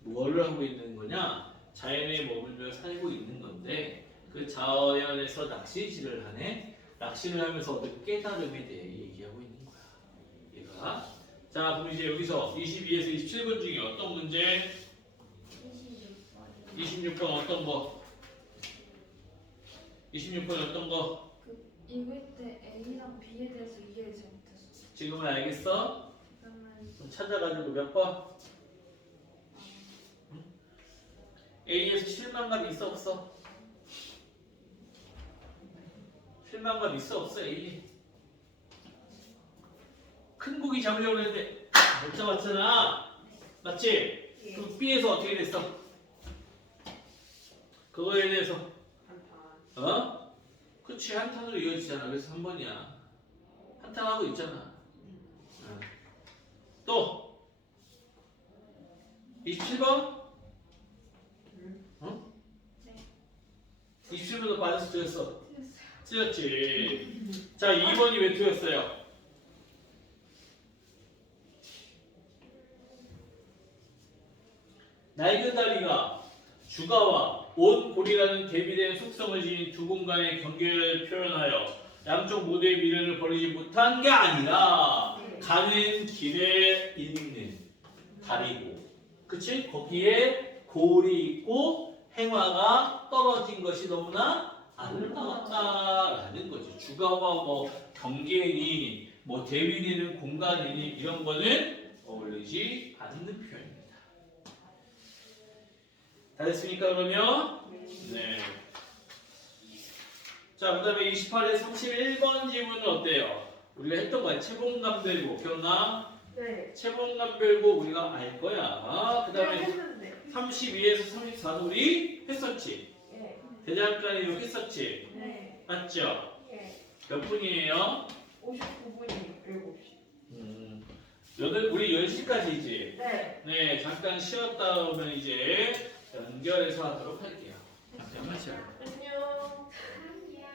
뭐를 하고 있는 거냐? 자연에 머물며 살고 있는 건데 그 자연에서 낚시질을 하네. 낚시를 하면서 어떤 깨달음에 대해 얘기하고 있는 거야. 얘가. 자, 그럼 이제 여기서 22에서 27번 중에 어떤 문제? 26번 어떤 거? 26번 어떤 거? 읽을 때 A랑 B에 대해서 이해를 잘 못했어. 지금은 알겠어? 그러면 좀 찾아가지고 몇 번? 응? A에서 실망감 있어 없어? 실망감 있어 없어 A? 큰 고기 잡으려고 했는데 못 잡았잖아. 맞지? 예. 그럼 B에서 어떻게 됐어? 그거에 대해서 한판. 그치 한탄으로 이어지잖아. 그래서 3번이야. 한탄하고 있잖아. 또 27번? 어? 네. 27번도 빠졌어 틀렸어? 틀렸어요. 틀렸지. 자 2번이 왜 틀렸어요? 낡은 다리가 주가와 온 골이라는 대비된 속성을 지닌 두 공간의 경계를 표현하여 양쪽 모두의 미련을 버리지 못한 게 아니라 가는 길에 있는 다리고 그치? 거기에 골이 있고 행화가 떨어진 것이 너무나 아름다웠다라는 거지. 주가와 뭐 경계니 뭐 대비되는 공간이니 이런 거는 어울리지 않는 표현입니다. 다 됐습니까 그러면? 네. 자, 그 다음에 28에서 31번 지문은 어때요? 우리가 했던 거야. 채봉감별고 기억나? 네. 채봉감별고 우리가 알 거야. 그 다음에 했는데. 32에서 34는 우리 했었지. 예. 대장간이로 했었지. 네. 맞죠? 예. 몇 분이에요? 59분이 7시. 우리 10시까지지. 네. 네, 잠깐 쉬었다 오면 이제 연결해서 하도록 할게요. 잠깐만 쉬어요.